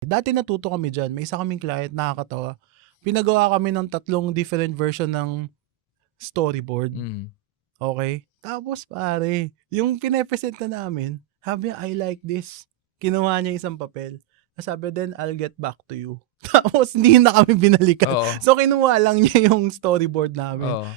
Dati natuto kami dyan. May isa kaming client, nakakatawa. Pinagawa kami ng 3 different version ng storyboard. Okay? Tapos pare, yung pine-present na namin, sabi niya, I like this. Kinuha niya isang papel. Sabi, then I'll get back to you. Tapos hindi na kami binalikan. Oo. So kinuha lang niya yung storyboard namin. Oo.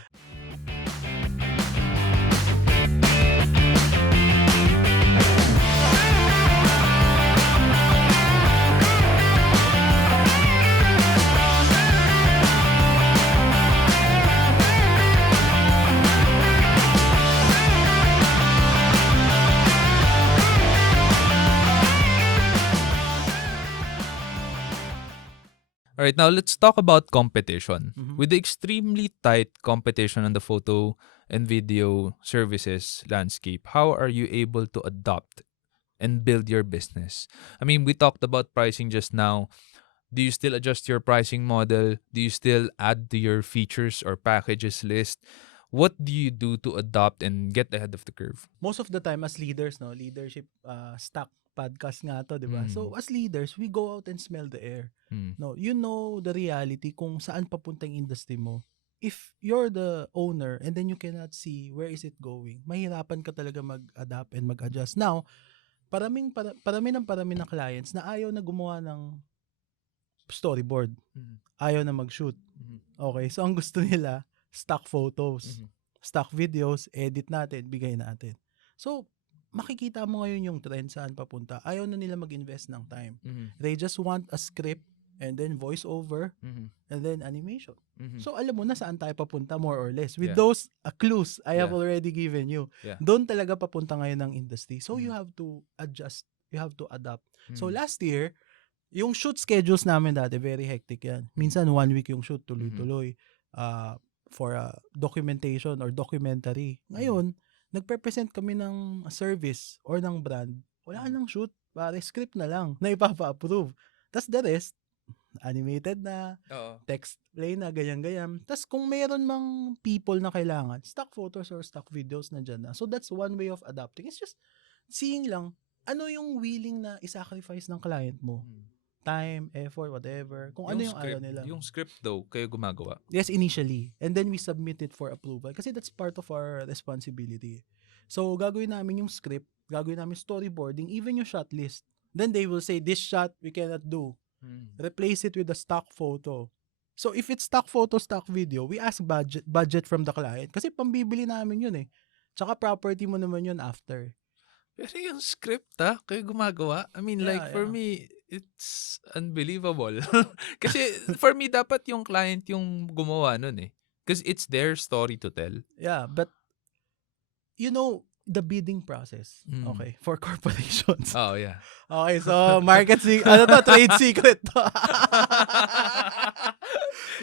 Alright, now let's talk about competition. With the extremely tight competition on the photo and video services landscape, how are you able to adopt and build your business? I mean, we talked about pricing just now. Do you still adjust your pricing model? Do you still add to your features or packages list? What do you do to adopt and get ahead of the curve? Most of the time as leaders, no, leadership stock podcast nga to, 'di ba? So as leaders, we go out and smell the air. No, you know the reality kung saan papunta yung industry mo. If you're the owner and then you cannot see where is it going, mahirapan ka talaga mag-adapt and mag-adjust. Now, parami ng clients na ayaw na gumawa ng storyboard. Ayaw na mag-shoot. Okay, so ang gusto nila, stock photos, stock videos, edit natin, bigay natin. So, makikita mo ngayon yung trend saan papunta. Ayaw na nila mag-invest ng time. They just want a script and then voice over and then animation. So, alam mo na saan tayo papunta more or less. With those clues I have already given you. Doon talaga papunta ngayon ng industry. So, you have to adjust. You have to adapt. So, last year, yung shoot schedules namin dati, very hectic yan. Minsan, 1 week yung shoot, tuloy-tuloy. For a documentation or documentary. Ngayon, nagpe-present kami ng service or ng brand. Wala nang shoot. Pare, script na lang na ipapa-approve. Tapos the rest, animated na, text play na, ganyan-ganyan. Tapos kung mayroon mang people na kailangan, stock photos or stock videos na dyan na. So that's one way of adapting. It's just seeing lang, ano yung willing na isacrifice ng client mo. Time, effort, whatever. Kung ano yung ayaw nila. Yung script daw, kayo gumagawa? Yes, initially. And then we submit it for approval. Kasi that's part of our responsibility. So, gagawin namin yung script, gagawin namin storyboarding, even yung shot list. Then they will say, this shot we cannot do. Replace it with a stock photo. So, if it's stock photo, stock video, we ask budget from the client. Kasi pambibili namin yun eh. Tsaka property mo naman yun after. Pero yung script kayo gumagawa? I mean, for me, it's unbelievable. Kasi for me, dapat yung client yung gumawa nun eh. Because it's their story to tell. Yeah, but you know, the bidding process, okay, for corporations. Oh, yeah. Okay, so trade secret to.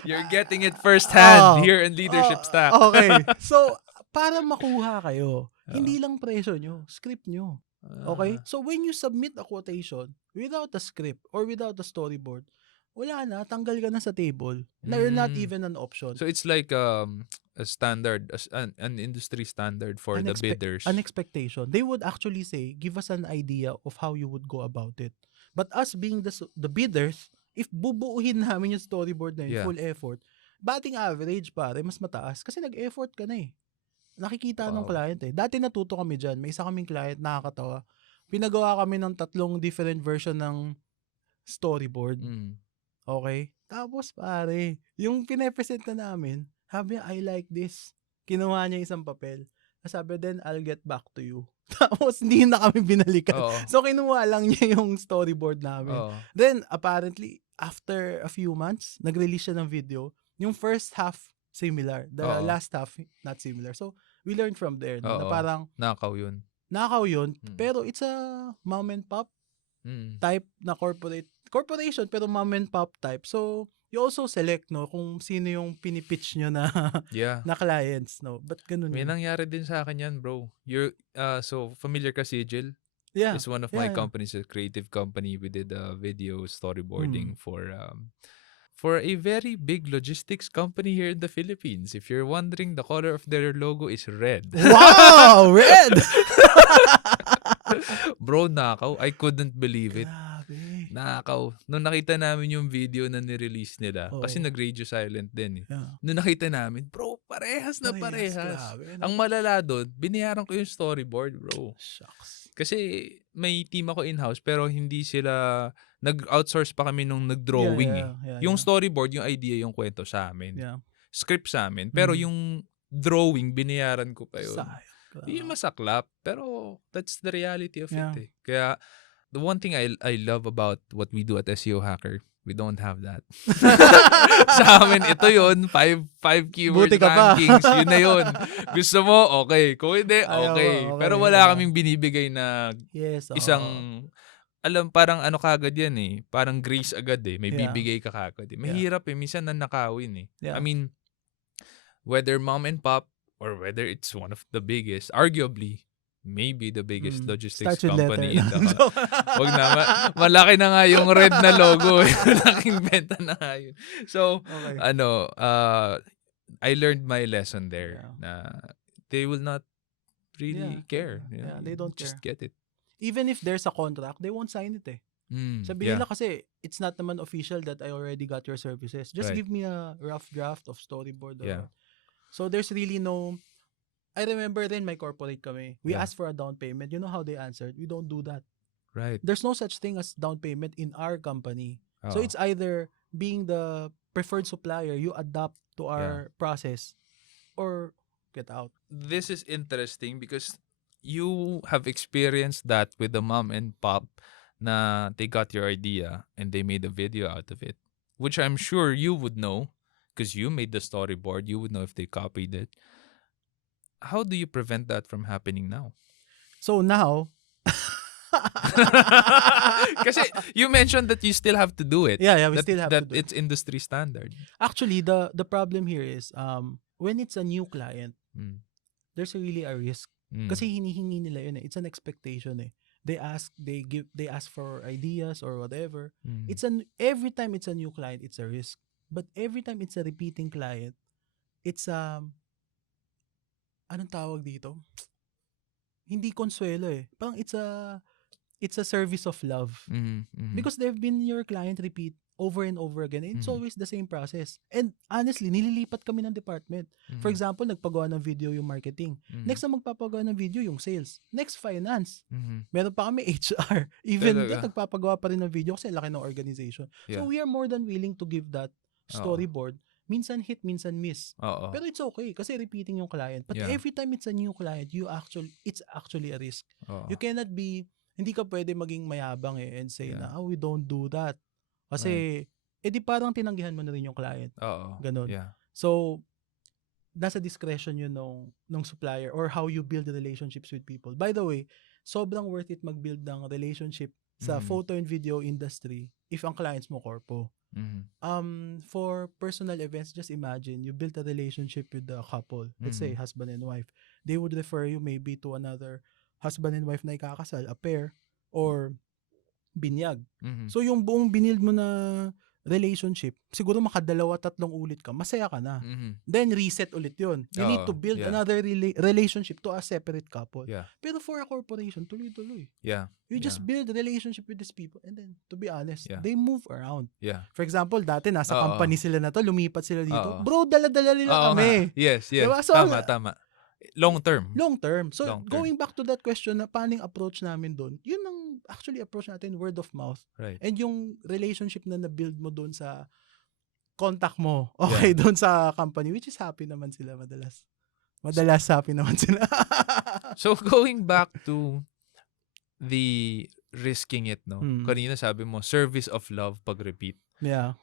You're getting it firsthand here in Leadership Stack. Okay, so para makuha kayo, hindi lang presyo nyo, script nyo. Okay? So when you submit a quotation without a script or without a storyboard, wala na, tanggal ka na sa table. You're not even an option. So it's like a standard, an industry standard for the bidders. An expectation. They would actually say, give us an idea of how you would go about it. But us being the bidders, if bubuuhin namin yung storyboard na yun, full effort, batting average pare, mas mataas. Kasi nag-effort ka na eh. Nakikita ng client eh. Dati natuto kami dyan. May isa kaming client, nakakatawa. Pinagawa kami ng 3 different version ng storyboard. Okay? Tapos pare, yung pine-present na namin, sabi niya, I like this. Kinuha niya isang papel. Sabi, then I'll get back to you. Tapos hindi na kami binalikan. So kinuha lang niya yung storyboard namin. Then apparently, after a few months, nag-release siya ng video. Yung first half, similar. The last half, not similar. So, we learned from there. No? Na parang, Nakaw yun. Pero it's a mom and pop type na corporation, pero mom and pop type. So, you also select, no, kung sino yung pinipitch nyo na, na clients, no. But ganun. May nangyari din sa akin yan, bro. You're, so, familiar ka si Jill? Yeah. It's one of my companies, a creative company. We did video storyboarding for a very big logistics company here in the Philippines. If you're wondering, the color of their logo is red. Wow! Red! Bro, nakaw. I couldn't believe it. Grabe. Nakakaw. Nung nakita namin yung video na nirelease nila, kasi nag-radio silent din eh. Yeah. Nung nakita namin, bro, parehas. Grabe, no? Ang malala doon, binayaran ko yung storyboard, bro. Shucks. Kasi may team ako in-house, pero hindi sila, nag-outsource pa kami nung nag-drawing Yung storyboard, yung idea, yung kwento sa amin. Yeah. Script sa amin. Pero yung drawing, binayaran ko pa yun. Sayang. Yung masaklap, pero that's the reality of it eh. Kaya, the one thing I love about what we do at SEO Hacker, we don't have that. Sa amin, ito yun. 5 keywords rankings. Yun na yun. Gusto mo, okay. Kung hindi, okay. Pero wala kaming binibigay na isang, parang ano kagad yan eh. Parang grace agad eh. May bibigay ka kagad eh. Mahirap eh. Minsan nanakawin eh. I mean, whether mom and pop, or whether it's one of the biggest, arguably, maybe the biggest logistics company in the wag na, malaki na nga yung red na logo. Malaking benta na nga yun. So, I learned my lesson there na they will not really care. They don't just care. Get it. Even if there's a contract, they won't sign it eh. Sabihin nila kasi, it's not naman official that I already got your services. Just give me a rough draft of storyboard. So there's really no, I remember then my corporate kami. We asked for a down payment. You know how they answered? We don't do that. Right. There's no such thing as down payment in our company. So it's either being the preferred supplier, you adapt to our process, or get out. This is interesting because you have experienced that with the mom and pop na they got your idea and they made a video out of it, which I'm sure you would know because you made the storyboard. You would know if they copied it. How do you prevent that from happening now? So now, kasi you mentioned that you still have to do it. Yeah, we still have to do it. That it's industry standard. Actually, the problem here is when it's a new client, there's really a risk. Kasi hinihingi nila yun eh. It's an expectation eh. They ask for ideas or whatever. Every time it's a new client, it's a risk. But every time it's a repeating client, it's anong tawag dito? Hindi consuelo eh. Parang it's a service of love. Because they've been your client repeat over and over again. And it's always the same process. And honestly, nililipat kami ng department. For example, nagpagawa ng video yung marketing. Next na magpapagawa ng video yung sales. Next, finance. Meron pa kami HR. Even that, nagpapagawa pa rin ng video kasi laki ng organization. So we are more than willing to give that storyboard. Minsan hit, minsan miss. Pero it's okay kasi repeating yung client. But every time it's a new client, it's actually a risk. You cannot be, hindi ka pwede maging mayabang eh and say na, we don't do that. Kasi, edi parang tinanggihan mo na rin yung client. Ganon. So, nasa discretion yun nung supplier or how you build relationships with people. By the way, sobrang worth it mag-build ng relationship sa photo and video industry if ang clients mo corpo. For personal events, just imagine you built a relationship with the couple, let's say husband and wife. They would refer you maybe to another husband and wife na ikakasal, a pair, or binyag. So yung buong binild mo na relationship, siguro makadalawa, tatlong ulit ka, masaya ka na. Then reset ulit yun. You need to build another relationship to a separate couple. Pero for a corporation, tuloy-tuloy. You just build a relationship with these people and then, to be honest, they move around. For example, dati nasa company sila na to, lumipat sila dito. Bro, dala-dala nila kami. Yes. Diba? So, tama. Long term. So, going back to that question na paano yung approach namin doon, yun ang actually approach natin, word of mouth. Right. And yung relationship na na-build mo doon sa contact mo, doon sa company, which is happy naman sila madalas. Madalas happy naman sila. So, going back to the risking it, no? Kanina sabi mo, service of love pag repeat.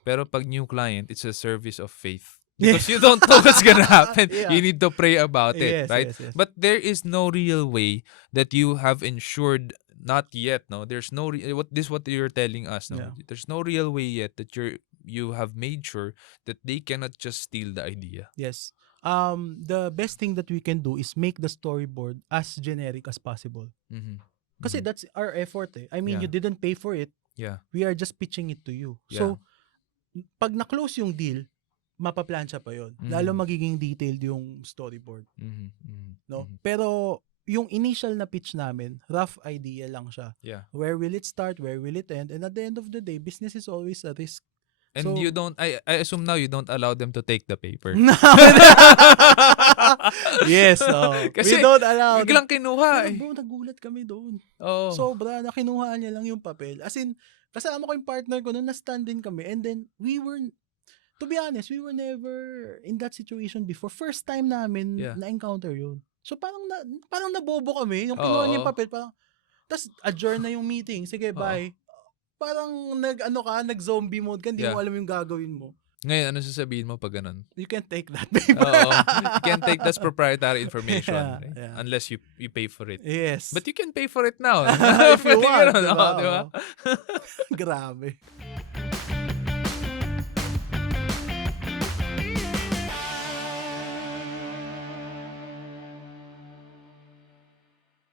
Pero pag new client, it's a service of faith. Because you don't know what's gonna happen. You need to pray about it, right? Yes. But there is no real way that you have ensured, not yet, no? There's no what you're telling us, no? There's no real way yet that you have made sure that they cannot just steal the idea. Yes. The best thing that we can do is make the storyboard as generic as possible. Kasi that's our effort eh. I mean, you didn't pay for it. We are just pitching it to you. So, pag na-close yung deal, mapaplansya pa yon. Lalo magiging detailed yung storyboard. No? Pero yung initial na pitch namin, rough idea lang siya. Yeah. Where will it start? Where will it end? And at the end of the day, business is always a risk. And So, you don't, I assume now you don't allow them to take the paper. Yes, Kasi we don't allow. biglang kinuha Pero eh. bro, nagulat kami doon. Oo. Sobra, na kinuha niya lang yung papel. As in, kasama ko yung partner ko noon, na-stand din kami. And then, to be honest, we were never in that situation before. First time namin na-encounter yun. So, parang nabobo kami. Yung kinuha niya yung papel, parang, tas adjourn na yung meeting. Sige, bye. Parang nag-zombie mode ka, hindi mo alam yung gagawin mo. Ngayon, ano sasabihin mo pag ganun? You can't take that paper. Oo. You can't take that's proprietary information. Yeah, right? yeah. Unless you pay for it. Yes. But you can pay for it now. If you Pwede want, ganun. diba? Diba? Grabe.